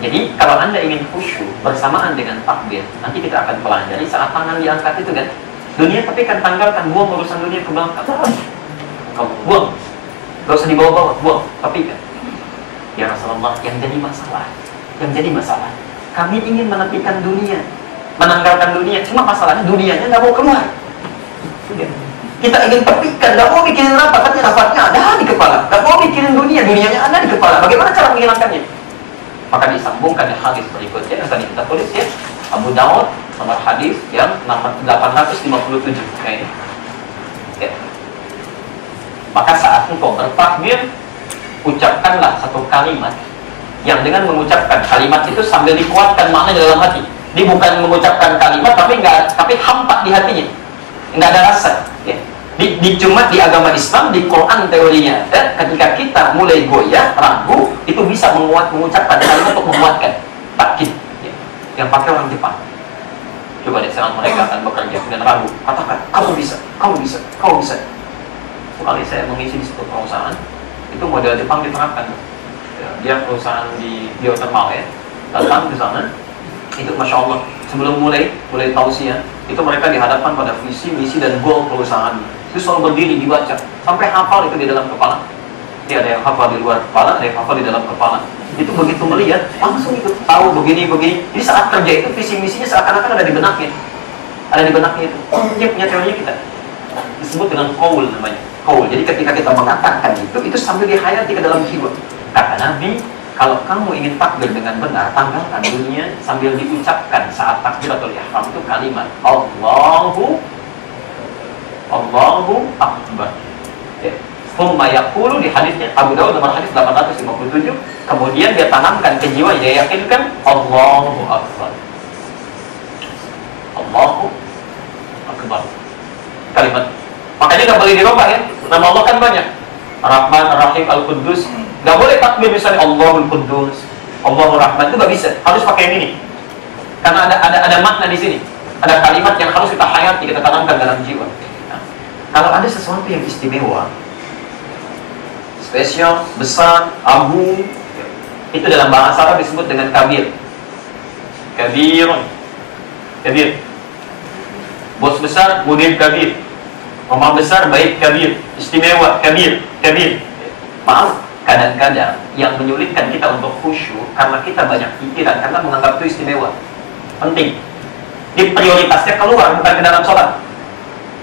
jadi kalau Anda ingin khusyuk bersamaan dengan takbir, nanti kita akan pelajari saat tangan diangkat itu kan. Dunia tapi kan tanggalkan, buang urusan dunia ke belakang. Kamu buang. Gak usah dibawa-bawa, buang. Tapi kan, ya Rasulullah, yang jadi masalah, kami ingin menepikan dunia, menanggalkan dunia. Cuma masalahnya dunianya nggak mau keluar. Kita ingin tepikan, nggak mau mikirin rapat, rapatnya ada di kepala. Nggak mau mikirin dunia, dunianya ada di kepala. Bagaimana cara menghilangkannya? Maka disambungkan dengan hadis berikutnya yang tadi kita tulis ya, Abu Daud nomor hadis yang nomor 857 kayak ini. Ya. Maka saat engkau bertakbir, ucapkanlah satu kalimat yang dengan mengucapkan kalimat itu sambil dikuatkan makna dalam hati. Dia bukan mengucapkan kalimat tapi hampa di hatinya, nggak ada rasa. Ya. Cuma di agama Islam, di Quran teorinya ketika kita mulai goyah, ragu, itu bisa mengucapkan kalimat untuk menguatkan takkid ya. Yang pakai orang Jepang. Coba deh saat mereka akan bekerja dengan ragu, katakan, kamu bisa. Sekali saya mengisi di sebuah perusahaan, itu model Jepang diterapkan ya, dia perusahaan di geothermal ya, datang ke sana, itu Masya Allah, sebelum mulai tausiah, itu mereka dihadapkan pada visi, misi, dan goal perusahaan. Itu selalu berdiri dibaca sampai hafal itu di dalam kepala. Jadi ada yang hafal di luar kepala, ada yang hafal di dalam kepala. Itu begitu melihat langsung ikut tahu begini. Jadi saat kerja itu visi misinya seakan-akan ada di benaknya, itu. Dia punya teorinya kita disebut dengan qaul namanya. Qaul. Jadi ketika kita mengatakan itu sambil dihayati ke dalam jiwa. Kata Nabi, kalau kamu ingin takbir dengan benar, tanggalkan dunia sambil diucapkan saat takbiratul ihram itu kalimat Allahu Akbar. Ya. Thumma yaqulu di hadisnya Abu Daud nomor hadis 857, kemudian dia tanamkan ke jiwa, dia yakinkan Allahu Akbar. Allahu Akbar. Kalimat. Makanya nggak boleh dirubah ya. Nama Allah kan banyak. Ar-Rahman, Ar-Rahim, Al-Quddus. Nggak boleh takbir misalnya Allahul Quddus, Allahur Rahman, itu nggak bisa. Harus pakai yang ini. Karena ada makna di sini. Ada kalimat yang harus kita hayati, kita tanamkan dalam jiwa. Kalau ada sesuatu yang istimewa, spesial, besar, agung, itu dalam bahasa Arab disebut dengan kabir. Kabirun. Bos besar, mudir kabir. Rumah besar, baik kabir. Istimewa, kabir. Maaf, kadang-kadang yang menyulitkan kita untuk khusyuk karena kita banyak pikiran, karena menganggap itu istimewa, penting. Di prioritasnya keluar, bukan ke dalam sholat.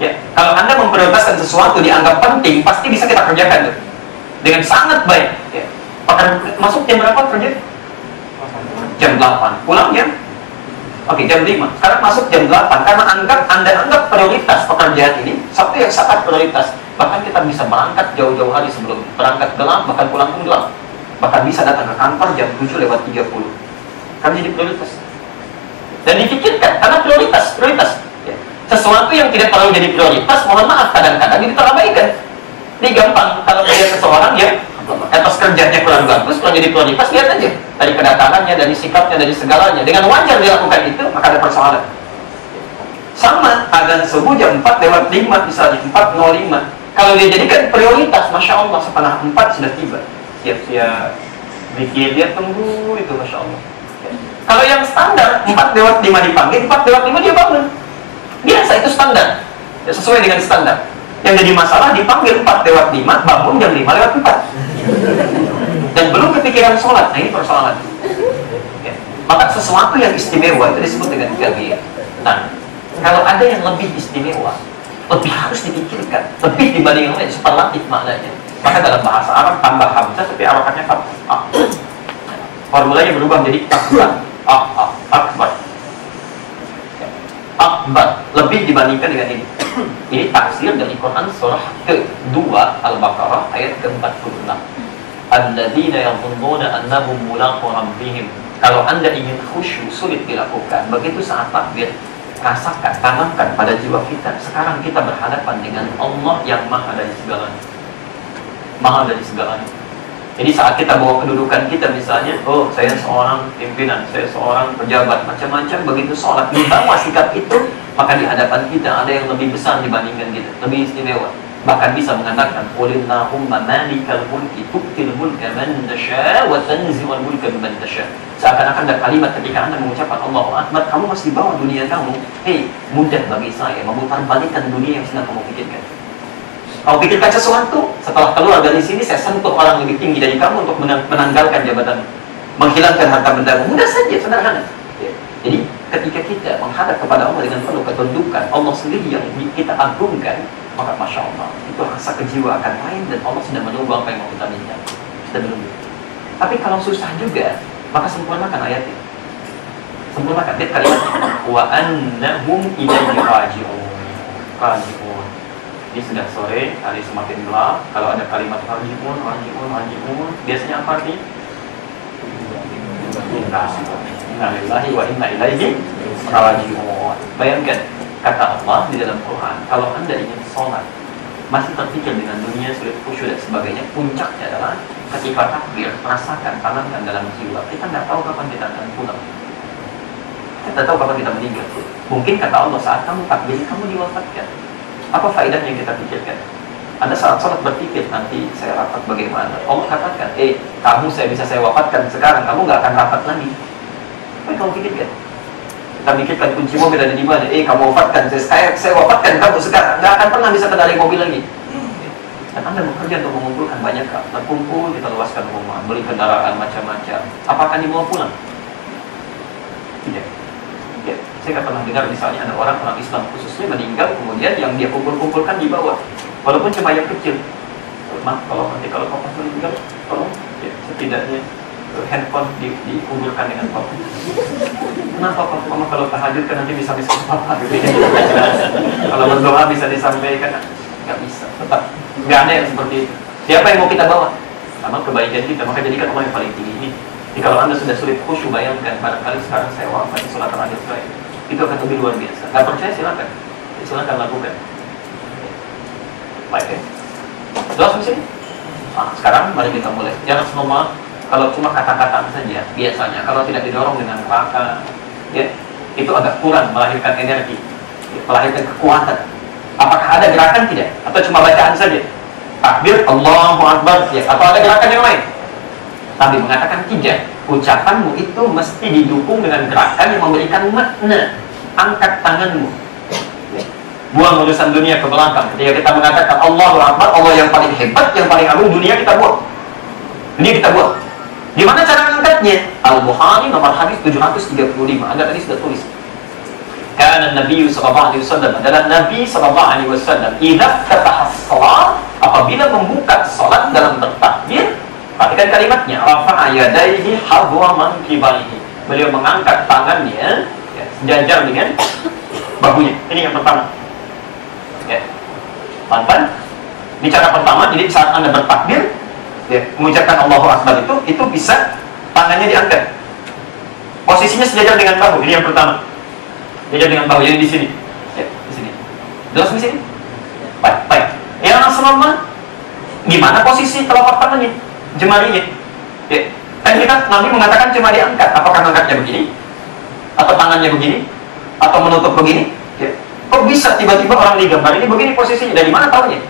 Ya, kalau Anda memprioritaskan sesuatu dianggap penting, pasti bisa kita kerjakan tuh dengan sangat baik. Ya. Masuk jam berapa kerja? Jam 8. Pulang jam? Oke, jam 5. Sekarang masuk jam 8 karena Anda anggap prioritas pekerjaan ini satu yang sangat prioritas. Bahkan kita bisa berangkat jauh-jauh hari sebelum berangkat gelap, bahkan pulang pun gelap. Bahkan bisa datang ke kantor jam 7:30. Karena jadi prioritas. Dan dipikirkan karena prioritas. Ya. Sesuatu yang tidak terlalu jadi prioritas, mohon maaf, kadang-kadang itu terabaikan. Ini gampang, kalau melihat seseorang ya, atas kerjanya kurang bagus, kurang jadi prioritas, lihat aja. Dari kedatangannya, dari sikapnya, dari segalanya. Dengan wajar dilakukan itu, maka ada persoalan. Sama, adzan subuh jam 4:05 misalnya, 4:05. Kalau dia jadikan prioritas, Masya Allah, 3:30 sudah tiba. Siap-siap, bikin dia tunggu itu, Masya Allah. Kalau yang standar, 4:05 dipanggil, 4:05 dia bangun. Biasa, itu standar. Ya, sesuai dengan standar. Yang jadi masalah dipanggil 4:05, bangun jam 5:04. Dan belum kepikiran sholat. Nah, ini persoalan. Ya. Maka sesuatu yang istimewa itu disebut dengan kabir. Nah, kalau ada yang lebih istimewa, lebih harus dipikirkan, lebih dibanding yang lain, superlatif maknanya. Maka dalam bahasa Arab tambah hamzah tapi harokatnya fathah. Formulanya berubah menjadi akbar. Akbar. akbar, lebih dibandingkan dengan ini. Ini tafsir dari Quran surah ke-2 Al-Baqarah ayat ke-46. Alladzina yadhunnuna annahum mulaqu rabbihim. Kalau Anda ingin khusyuk sulit dilakukan, begitu saat takbir rasakan, tanamkan pada jiwa kita, sekarang kita berhadapan dengan Allah yang maha dari segalanya. Maha dari segalanya. Jadi saat kita bawa kedudukan kita misalnya, oh saya seorang pimpinan, saya seorang pejabat, macam-macam, begitu sholat, dibawa sikap itu, maka di hadapan kita ada yang lebih besar dibandingkan kita, lebih istimewa. Bahkan bisa mengatakan, Qulillahumma malikal mulki tu'til mulka man tasha' wa tanzi'ul mulka mimman tasha'. Seakan-akan ada kalimat ketika Anda mengucapkan Allahu Akbar, kamu masih di bawah dunia kamu. Hei, mudah bagi saya memutar balikkan dunia yang sedang kamu pikirkan. Kau pikirkan sesuatu, setelah keluar dari sini saya sentuh orang lebih tinggi dari kamu untuk menanggalkan jabatan, menghilangkan harta bendamu. Mudah saja, sederhana. Ya. Jadi ketika kita menghadap kepada Allah dengan penuh ketundukan, Allah sendiri yang kita agungkan, maka Masya Allah, itu rasa kejiwaan akan lain dan Allah sedang menunggu apa yang mau kita minta. Sedang menunggu. Tapi kalau susah juga, maka sempurnakan ayatnya. Sempurnakan. Lihat kalimatnya. Wa annahum ilaihi raji'un. Raji'un. Ini sudah sore, hari semakin gelap. Kalau ada kalimat raji'un, raji'un, raji'un, biasanya apa artinya? Inna lillahi wa inna ilaihi raji'un. Bayangkan, kata Allah di dalam Quran, kalau Anda ingin sholat, masih terpikir dengan dunia, sulit khusyuk dan sebagainya, puncaknya adalah ketika takbir, rasakan, tanamkan dalam jiwa. Kita nggak tahu kapan kita akan pulang. Kita tahu kapan kita meninggal. Mungkin kata Allah, saat kamu takbir, kamu diwafatkan. Apa faedahnya yang kita pikirkan? Anda saat sholat berpikir, nanti saya rapat bagaimana? Allah katakan, kamu bisa saya wafatkan sekarang, kamu nggak akan rapat lagi. Apa yang kamu pikirkan? Kita pikirkan kunci mobil ada di mana? Kamu wafatkan, saya wafatkan kamu sekarang, nggak akan pernah bisa kendarai mobil lagi. Dan Anda bekerja untuk mengumpulkan banyak hal. Terkumpul, kita luaskan rumah, beli kendaraan macam-macam. Apakah dibawa pulang? Tidak. Ya, saya nggak pernah dengar misalnya ada orang Islam khususnya meninggal, kemudian yang dia kumpul-kumpulkan dibawa, walaupun cuma yang kecil. Maaf, kalau papa meninggal, tolong ya, setidaknya handphone dikumpulkan dengan papa. Kenapa papa kalau tahajud kan nanti bisa papa gitu ya. Kalau berdoa bisa disampaikan, nggak bisa. Tetap nggak ada yang seperti itu. Siapa yang mau kita bawa? Sama kebaikan kita, maka jadikan Allah yang paling tinggi ini. Jadi kalau Anda sudah sulit khusyuk, bayangkan barangkali sekarang saya wafat di sholat terakhir saya, itu akan lebih luar biasa. Nggak percaya silakan, silakan lakukan. Baik ya. Jelas di sini? Sekarang mari kita mulai. Jangan semua kalau cuma kata-kata saja. Biasanya kalau tidak didorong dengan kata, ya itu agak kurang melahirkan energi, melahirkan kekuatan. Apakah ada gerakan tidak? Atau cuma bacaan saja? Takbir, Allahu Akbar, ya. Atau ada gerakan yang lain? Tapi mengatakan tidak. Ucapanmu itu mesti didukung dengan gerakan yang memberikan makna. Angkat tanganmu, buang urusan dunia ke belakang. Ketika kita mengatakan Allahu Akbar, Allah yang paling hebat, yang paling agung, dunia kita buang. Dunia kita buang. Gimana cara mengangkatnya? Al-Bukhari nomor hadis 735. Anda tadi sudah tulis. Karena Nabi sallallahu alaihi wasallam adalah Nabi sallallahu alaihi wasallam idza fataha shalah, apabila membuka salat dalam bertakbir, perhatikan kalimatnya, rafa'a yadayhi hadwa mankibaihi. Beliau mengangkat tangannya ya, sejajar dengan bahunya. Ini yang pertama. Ya. Pelan-pelan. Ini cara pertama. Jadi saat Anda bertakbir, ya, mengucapkan Allahu Akbar itu bisa tangannya diangkat. Posisinya sejajar dengan bahu. Ini yang pertama. Sejajar dengan bahu. Jadi di sini. Ya, di sini. Jelas di sini? Baik, baik. Yang selama gimana posisi telapak tangannya? Jemarinya, ya. Kan kita Nabi mengatakan cuma diangkat. Apakah mengangkatnya begini, atau tangannya begini, atau menutup begini? Ya. Kok bisa tiba-tiba orang digambar ini begini posisinya? Dari mana tahunya?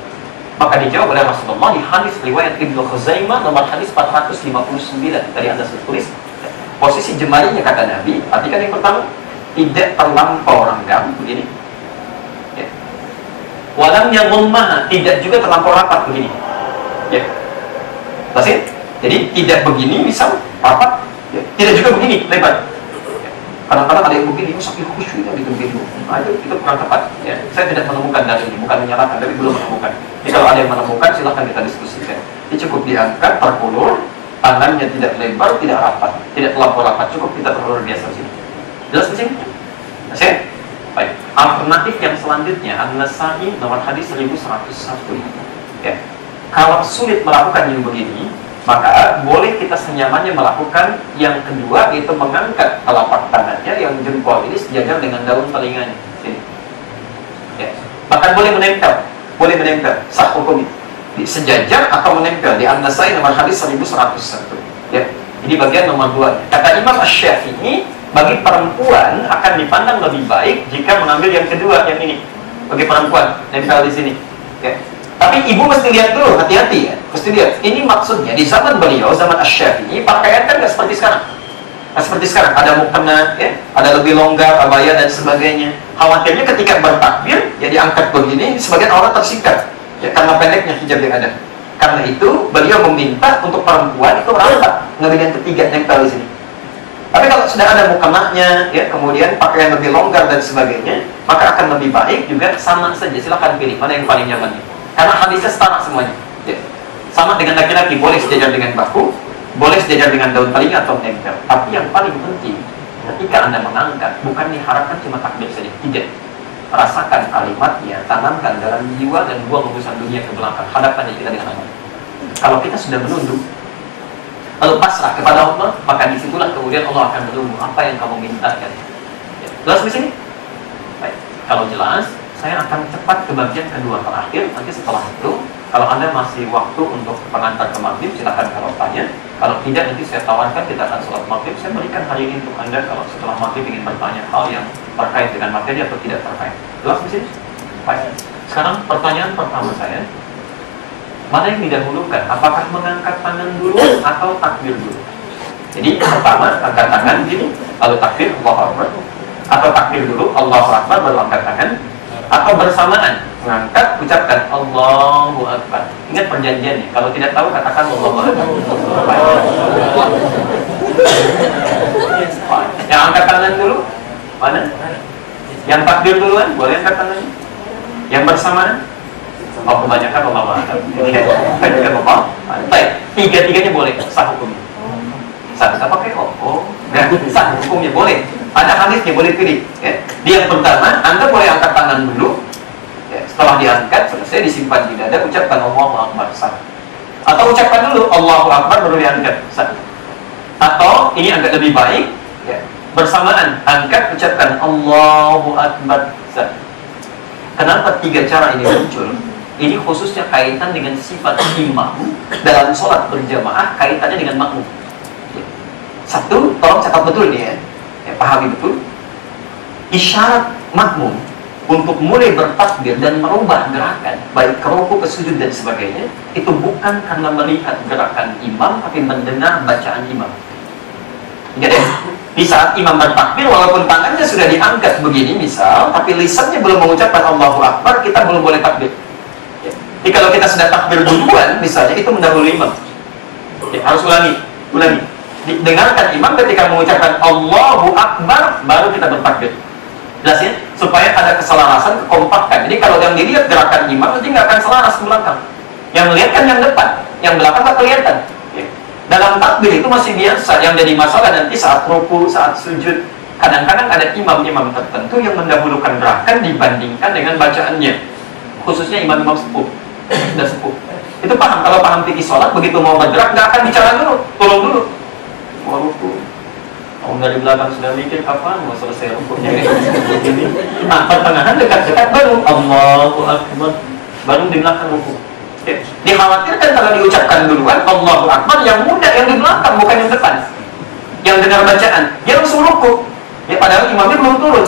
Maka dijawab oleh Rasulullah di hadis riwayat Ibnu Khuzaimah nomor hadis 459. Tadi Anda sudah tulis. Ya. Posisi jemarinya kata Nabi. Artikan yang pertama, tidak terlampau renggang begini. Ya. Walam yang lemah, tidak juga terlampau rapat begini. Ya. Masih? Jadi tidak begini misal rapat, ya. Tidak juga begini lebar. Kadang-kadang ada yang begini, sakit khusyuk gitu begini. Nah, itu kurang tepat. Ya. Saya tidak menemukan dari ini, bukan menyalahkan, tapi belum menemukan. Jadi kalau ada yang menemukan, silahkan kita diskusikan. Ini cukup diangkat, terulur, tangannya tidak lebar, tidak rapat, tidak terlampau rapat, cukup kita terulur biasa sini. Jelas di sini? Masih? Baik. Alternatif yang selanjutnya, An-Nasa'i nomor hadis 1101. Ya. Kalau sulit melakukan yang begini, maka boleh kita senyamannya melakukan yang kedua, yaitu mengangkat telapak tangannya yang jempol ini sejajar dengan daun telinganya. Sini. Ya. Bahkan boleh menempel, sah hukum sejajar atau menempel di An-Nasa'i nomor hadis 1101. Ya. Ini bagian nomor 2. Kata Imam Asy-Syafi'i, bagi perempuan akan dipandang lebih baik jika mengambil yang kedua, yang ini. Bagi perempuan, nempel di sini. Ya. Tapi ibu mesti lihat dulu, hati-hati ya. Mesti lihat. Ini maksudnya di zaman beliau, zaman Asy-Syafi'i, pakaian kan nggak seperti sekarang. Nggak seperti sekarang. Ada mukena, ya, ada lebih longgar, abaya dan sebagainya. Khawatirnya ketika bertakbir, ya diangkat begini, sebagian orang tersingkat. Ya, karena pendeknya hijab yang ada. Karena itu beliau meminta untuk perempuan itu rapat, ngambil yang ketiga, nempel di sini. Tapi kalau sudah ada mukenanya, ya, kemudian pakaian lebih longgar dan sebagainya, maka akan lebih baik juga. Sama saja, silahkan pilih mana yang paling nyaman. Karena hadisnya setara semuanya. Ya. Sama dengan laki-laki, boleh sejajar dengan bahu, boleh sejajar dengan daun telinga atau nempel. Tapi yang paling penting, ketika Anda mengangkat, bukan diharapkan cuma takbir saja, tidak. Rasakan kalimatnya, tanamkan dalam jiwa dan buang urusan dunia ke belakang. Hadapkan kita dengan aman. Kalau kita sudah menunduk, lalu pasrah kepada Allah, maka disitulah kemudian Allah akan menunggu apa yang kamu mintakan. Ya. Jelas di sini? Baik. Kalau jelas, saya akan cepat ke bagian kedua terakhir. Nanti setelah itu, kalau Anda masih waktu untuk pengantar ke maghrib, silakan kalau tanya. Kalau tidak, nanti saya tawarkan kita akan sholat maghrib. Saya berikan hari ini untuk Anda kalau setelah maghrib ingin bertanya hal yang terkait dengan materi atau tidak terkait. Jelas di sini? Baik. Sekarang pertanyaan pertama saya, mana yang didahulukan? Apakah mengangkat tangan dulu atau takbir dulu? Jadi pertama angkat tangan gini, lalu takbir Allahu Akbar, atau takbir dulu Allahu Akbar baru angkat tangan, atau bersamaan mengangkat ucapkan Allahu Akbar. Ingat perjanjiannya, kalau tidak tahu katakan Allahu Akbar. Yang angkat tangan dulu mana? Yang takbir duluan boleh angkat tangannya. Yang bersamaan, oh kebanyakan Allahu Akbar. Kebanyakan Allah. Baik, tiga-tiganya boleh sah hukumnya. Sah, kita pakai nah, sah hukumnya boleh. Ada hadisnya, boleh pilih. Ya. Di yang pertama, Anda boleh angkat tangan dulu. Ya. Setelah diangkat, selesai disimpan di dada, ucapkan Allahu Akbar, sah. Atau ucapkan dulu Allahu Akbar baru diangkat, sah. Atau ini agak lebih baik, ya. Bersamaan angkat, ucapkan Allahu Akbar, sah. Kenapa tiga cara ini muncul? Ini khususnya kaitan dengan sifat imam dalam sholat berjamaah, kaitannya dengan makmum. Ya. Satu, tolong catat betul nih ya. Ya, pahami betul. Isyarat makmum untuk mulai bertakbir dan merubah gerakan, baik ke ruku, ke sujud dan sebagainya, itu bukan karena melihat gerakan imam, tapi mendengar bacaan imam. Jadi di saat imam bertakbir, walaupun tangannya sudah diangkat begini misal, tapi lisannya belum mengucapkan Allahu Akbar, kita belum boleh takbir. Ya. Jadi kalau kita sudah takbir duluan, misalnya itu mendahului imam. Ya, harus ulangi. Dengarkan imam ketika mengucapkan Allahu Akbar, baru kita bertakbir. Jelas ya? Supaya ada keselarasan, kekompakan. Jadi kalau yang dilihat gerakan imam, nanti nggak akan selaras ke belakang. Yang melihat kan yang depan, yang belakang nggak kelihatan. Ya. Dalam takbir itu masih biasa. Yang jadi masalah nanti saat ruku, saat sujud. Kadang-kadang ada imam-imam tertentu yang mendahulukan gerakan dibandingkan dengan bacaannya. Khususnya imam-imam sepuh. Sudah sepuh. Itu paham. Kalau paham fikih sholat, begitu mau bergerak, nggak akan bicara dulu. Tolong dulu. Mau ruku, kalau dari belakang sudah mikir kapan mau selesai rukunya. Nah, pertengahan dekat-dekat baru Allahu Akbar, baru di belakang ruku. Ya. Dikhawatirkan kalau diucapkan duluan Allahu Akbar, yang muda yang di belakang bukan yang depan, yang dengar bacaan dia langsung ruku. Ya, padahal imamnya belum turun.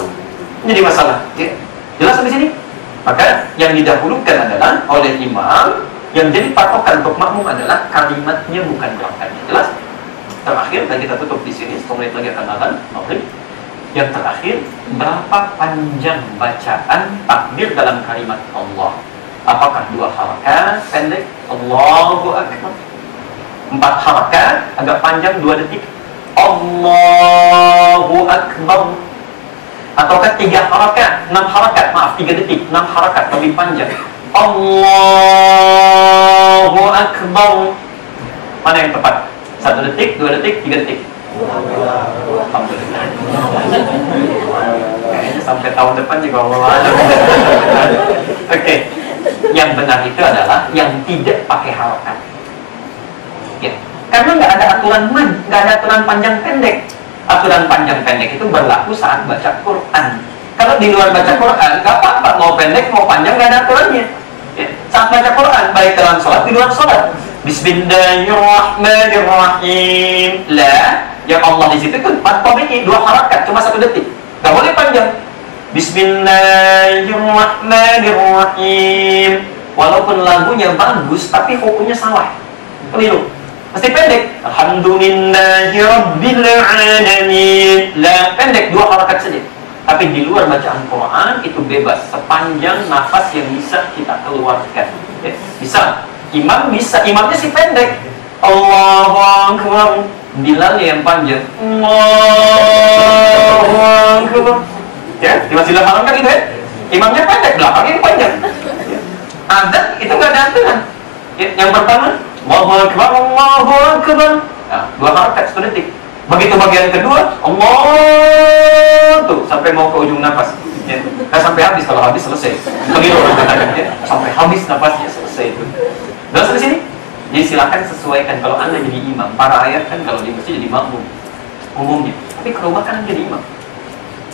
Jadi masalah. Ya. Jelas di sini. Maka yang didahulukan adalah oleh imam, yang jadi patokan untuk makmum adalah kalimatnya bukan gerakannya. Jelas? Terakhir, dan kita tutup di sini, 10 menit lagi akan azan maghrib. Yang terakhir, berapa panjang bacaan takbir dalam kalimat Allah? Apakah 2 harakat pendek? Allahu Akbar. 4 harakat agak panjang 2 detik. Allahu Akbar. Ataukah 3 harakat, 6 harakat, maaf 3 detik, 6 harakat lebih panjang. Allahu Akbar. Mana yang tepat? 1 detik, 2 detik, 3 detik. Alhamdulillah. sampai tahun depan juga Allah alam. Oke. Yang benar itu adalah yang tidak pakai harokat. Ya. Karena nggak ada aturan panjang pendek. Aturan panjang pendek itu berlaku saat baca Quran. Kalau di luar baca Quran, nggak apa-apa, mau pendek mau panjang nggak ada aturannya. Ya. Saat baca Quran, baik dalam sholat di luar sholat. Bismillahirrahmanirrahim. La, yang Allah di situ tuh tabi'i 2 harakat, cuma 1 detik. Nggak boleh panjang. Bismillahirrahmanirrahim. Walaupun lagunya bagus, tapi hukumnya salah. Keliru. Mesti pendek. Alhamdulillahirrabbilalamin. La, pendek 2 harakat saja. Tapi di luar bacaan Quran itu bebas sepanjang nafas yang bisa kita keluarkan. Ya, bisa. Imamnya sih pendek. Allahu Akbar. Bilalnya yang panjang. Allahu Akbar. Ya, di Masjidil Haram kan gitu ya. Imamnya pendek, belakangnya yang panjang. Ya. Adzan itu nggak ada aturan. Ya, yang pertama, Allahu Akbar, Allahu Akbar. Nah, 2 harakat 1 detik. Begitu bagian kedua, Allah tuh sampai mau ke ujung nafas. Ya. Nah, sampai habis, kalau habis selesai. Begitu orang katakan ya, sampai habis nafasnya selesai itu. Udah sampai sini? Jadi silakan sesuaikan. Kalau Anda jadi imam, para ayat kan kalau di masjid jadi makmum umumnya. Tapi ke rumah kan jadi imam.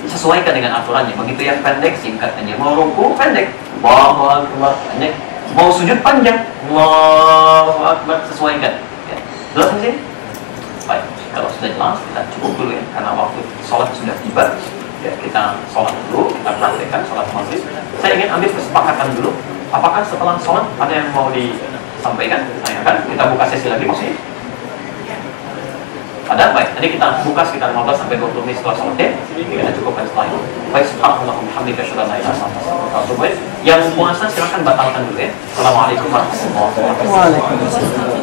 Sesuaikan dengan aturannya. Begitu yang pendek, singkat aja. Mau ruku pendek, Allahu Akbar pendek. Mau sujud panjang, Allahu Akbar, sesuaikan. Ya. Jelas sini? Baik. Kalau sudah jelas, kita cukup dulu ya, karena waktu sholat sudah tiba. Ya, kita sholat dulu, kita praktekkan sholat maghrib. Saya ingin ambil kesepakatan dulu. Apakah setelah sholat ada yang mau disampaikan? Tanyakan. Kita buka sesi lagi maksudnya. Ada? Baik. Jadi kita buka sekitar 15 sampai 20 menit setelah sholat ya. Kita cukupkan setelah itu. Baik. Subhanallah hamdika asyhadu an la ilaha illa anta astaghfiruka wa atubu ilaik. Yang puasa silakan batalkan dulu ya. Assalamualaikum warahmatullahi wabarakatuh. Waalaikumsalam.